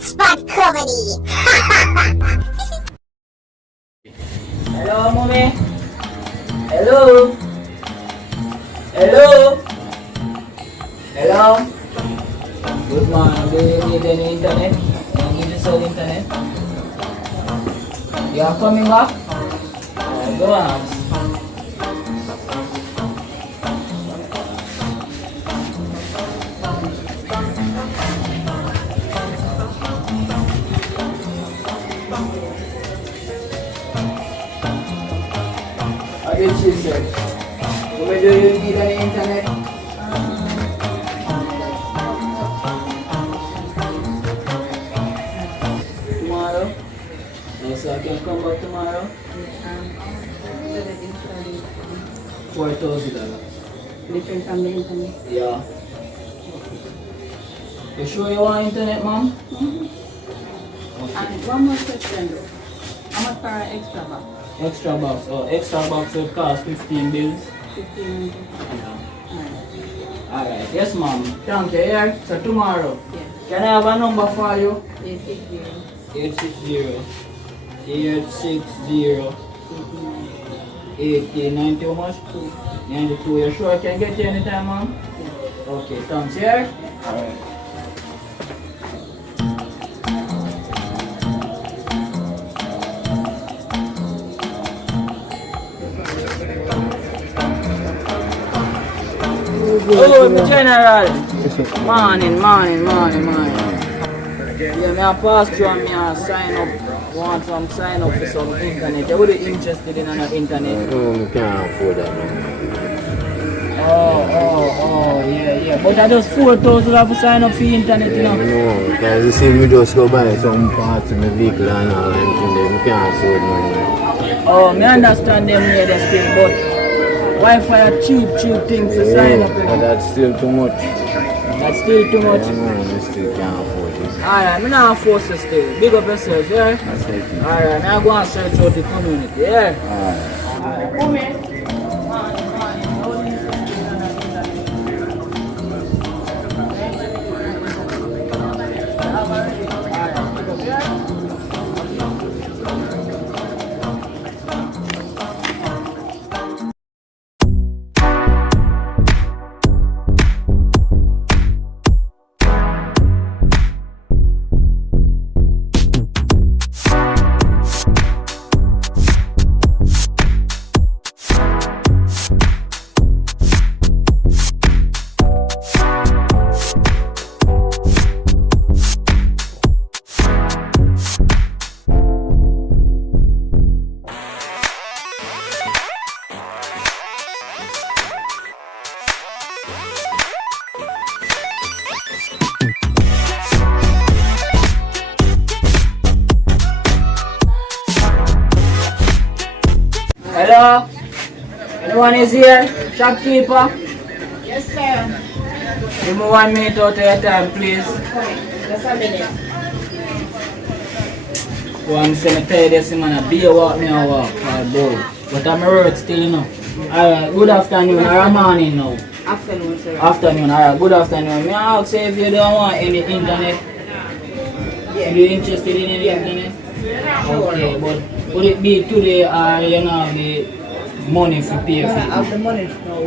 Hotspot Comedy. Hello, mommy. Hello. Hello. Hello. Good morning. Do you need any internet? You need to sell internet? You are coming back? Go on. What did she say? Do you need any internet? Tomorrow? So I can come back tomorrow? $4,000. Different from the internet. Yeah. You sure you want internet, mom? And one more question though. How much for an extra box? Extra box. Oh, extra box will cost 15 bills. 15. Yeah. Alright. Alright. Yes, mom. Thank you. Here. So tomorrow. Yes. Can I have a number for you? 860. 860. 80. How much? 92. You sure I can get you anytime, mom? Yes. Okay. Thanks. Here. Alright. Oh, my general. Morning. Yeah, me a pass through and me a sign up. Want some sign up for some internet. You would be interested in an internet? No, I can't afford that, man. Yeah. But I just 4,000 for sign up for internet, you know. No, because you see me just go buy some parts in the vehicle and all and things, we can't afford money. Oh, me understand them here they still, but Wi-Fi are cheap thing for sign up. But that's still too much. That's still too much. Yeah, man, we still can't afford it. Alright, I'm not forced to stay. Big up yourself, yeah? That's it. Alright, now go and search out the community, yeah? Alright. Alright, come in. Hello? Anyone is here? Shopkeeper? Yes, sir. Give me 1 minute out of your time, please. Just a minute. Well, I'm saying, tell you this, man, be a walk, me a walk, bro. But I'm a work still, you know. Alright, good afternoon, or morning now. Afternoon, sir. Afternoon, alright, good afternoon. May I ask if you don't want any internet? Yeah. Are you interested in any internet? Okay, but would it be today or you know the money for pay I fee? have the money now.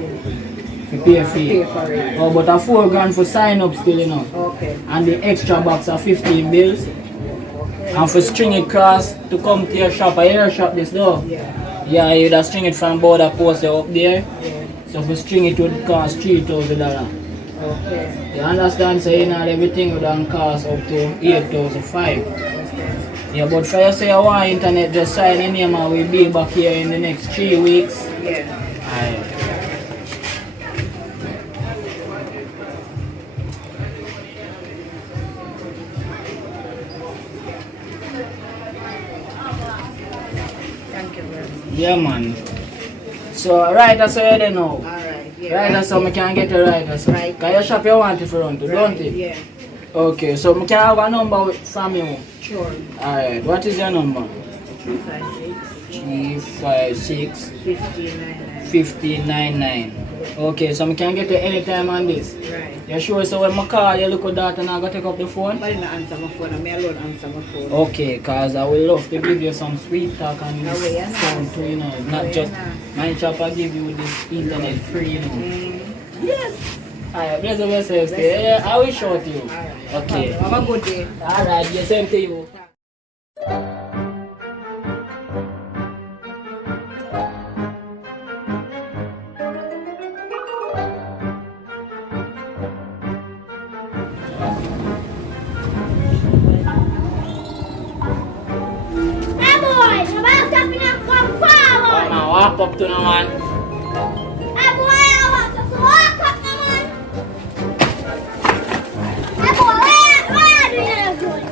For pay fee? Pay for it. Oh, but a 4 grand for sign up still, you know. Okay. And the extra box are 15 bills. Okay. And for string it cross to come to your shop, I hear shop this though. Yeah. Yeah, you just string it from border post up there. Yeah. So for string it would cost $3,000. Okay. You understand? So you know everything would cost up to $8,500. Yeah, but for you say you want internet, just sign your name and we'll be back here in the next 3 weeks. Yeah. Aye. Thank you very much. Yeah, man. So, right, that's all you know. Alright. Yeah. Right, that's how I can get it right. That's Right. Because your shop you want it for run to, don't it? Yeah. Okay, so I can have a number from you. Sure. Alright, what is your number? 356 356 5099 5099. Okay, so I can get you anytime on this. Right. You sure? So when I call you, look at that and I go take up the phone? But I don't answer my phone. I'm alone answer my phone. Okay, cause I would love to give you some sweet talk and No way, nice. sound too, you know. Not way, just nice. my shop, I give you this internet free, you know. Yes. Alright, bless yourself, stay. Yeah, I will show to you. Alright. Okay. Have a good day. Alright, yeah, same to you. Hey boy, the man stepping up come forward. Come on, walk up to the man. Hey boy, I want to walk up the man. Hey boy, where are you going?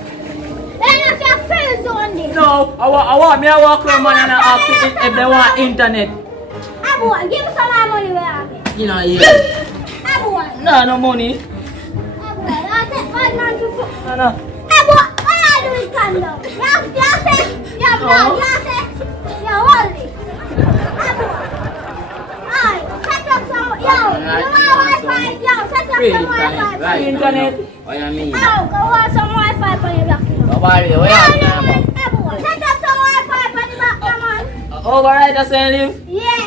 Then if your friends on this. No, I want me to walk with man and ask if they want internet. Hey boy, give me some more money where I get. You know, yeah. Hey boy. No money. Hey boy, I take one man to foot. No. Hey boy, what are you doing condom? You say, you're blood, you say, you're holy. Hey boy. Alright, set up some, yo, you want Wi-Fi? Yo, set up Free some Wi-Fi. internet, right? Internet. What you mean? Oh, go want some Wi-Fi for your back, you know. Nobody, where you Yeah, talking about? hey boy, set up some Wi-Fi for the back, come on. Override the same him? Yeah.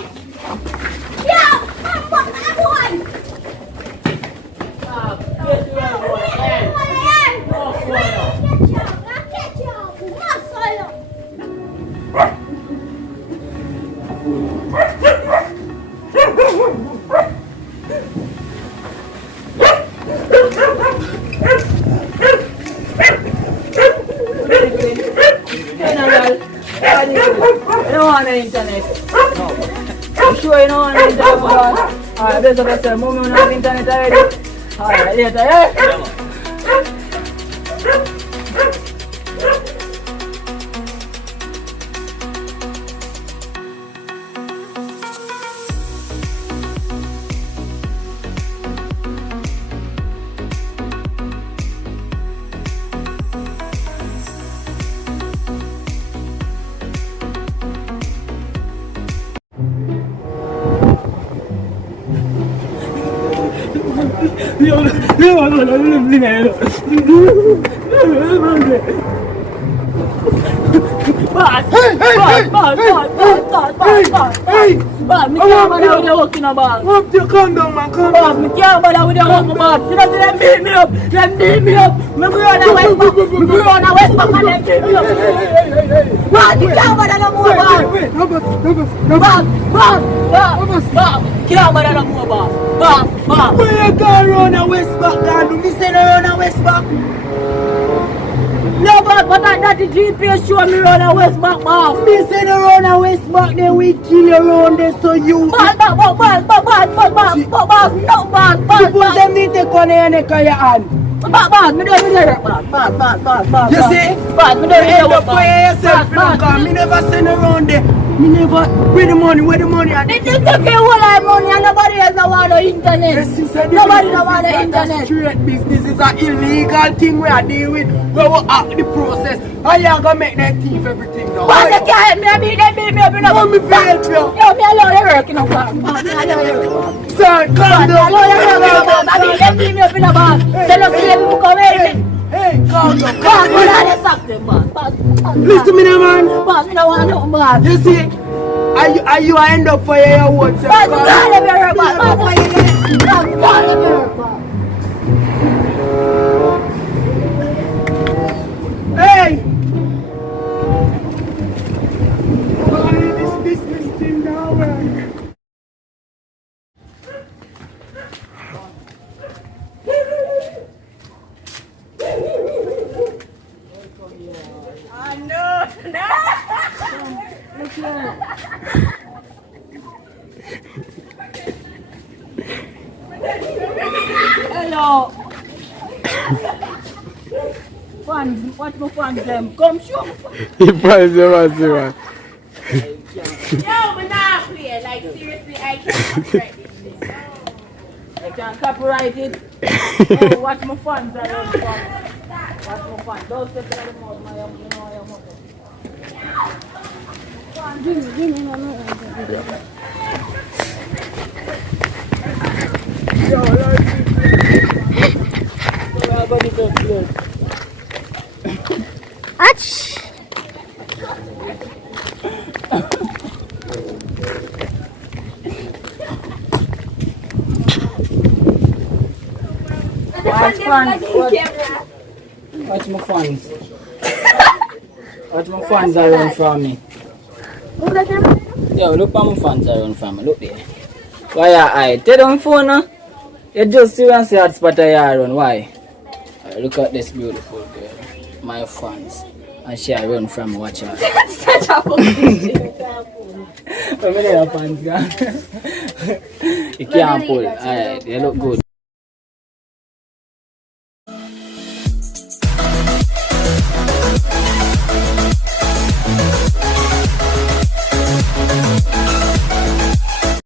Yo, come on, hey boy. General, you don't want the internet. No. You sure you don't want the internet, boy? Alright, best of yourself. Mommy, you don't have internet already? Alright, later, yeah? Boss, me can't bother with you walking about. Up your condom, man, come Boss, me can't bother with you walking about. You know, them beat me up. Them beat me up. Me go on a West Bank. Me go on a West Bank and them beat me up. Boss, me can't bother no more, boss. Boss. Can't bother no more, boss. Where you going round a West Bank, and me say no round a West Bank. No, boss, but that the GPS show me round a West Bank, boss. Me say no round a West Bank, then we kill you round there, so you. Boss, no, boss. People them need to come here and take your hand. Boss, me don't do that, boss. You see? Boss, me don't do End that, up for yourself, you know, 'cause me never send around there. Me never, where the money, and They take away all our money and nobody else don't want no internet. Yes, he said Nobody this don't want is the not a internet. straight business. It's an illegal thing we are dealing with. Where we act the process. How you gonna make them thief everything now? Boss, you can't help me, they beat me up, you know. What me feel help you? Yo, me alone, you work, you know, boss. Me alone, you work. Son, calm Me alone, you down. work, boss. I mean, they beat me up, you know, boss. Tell us, see people come here. Hey, calm down. Boss, me not the something, boss. Listen to me now, man. Boss, me don't want nothing, boss. You see, are you end up for your words? Boss, me can't let me work, boss. Boss, me can't let me work, boss. Hey! Why this business thing now work? I know. Hello. Fans, watch my fans them. Come show me. He finds you, man. Yo, but not play. Like, seriously, I can't copyright this. I can't copyright it. Oh, watch my fans. I don't watch my fans. Don't step in the mouth, my you know I am up. Give me, Yo, Lord. Ach. Watch fans. Watch my fans. Watch my fans around from me. Yo, look at my fans around from me. Look there. Why are I? Tell them phone now. You just see and see that spot I run. Why? Look at this beautiful girl. My fans. And she run from me. Watch her. That's such a bullshit. How many fans? You can't pull. Alright, they look good.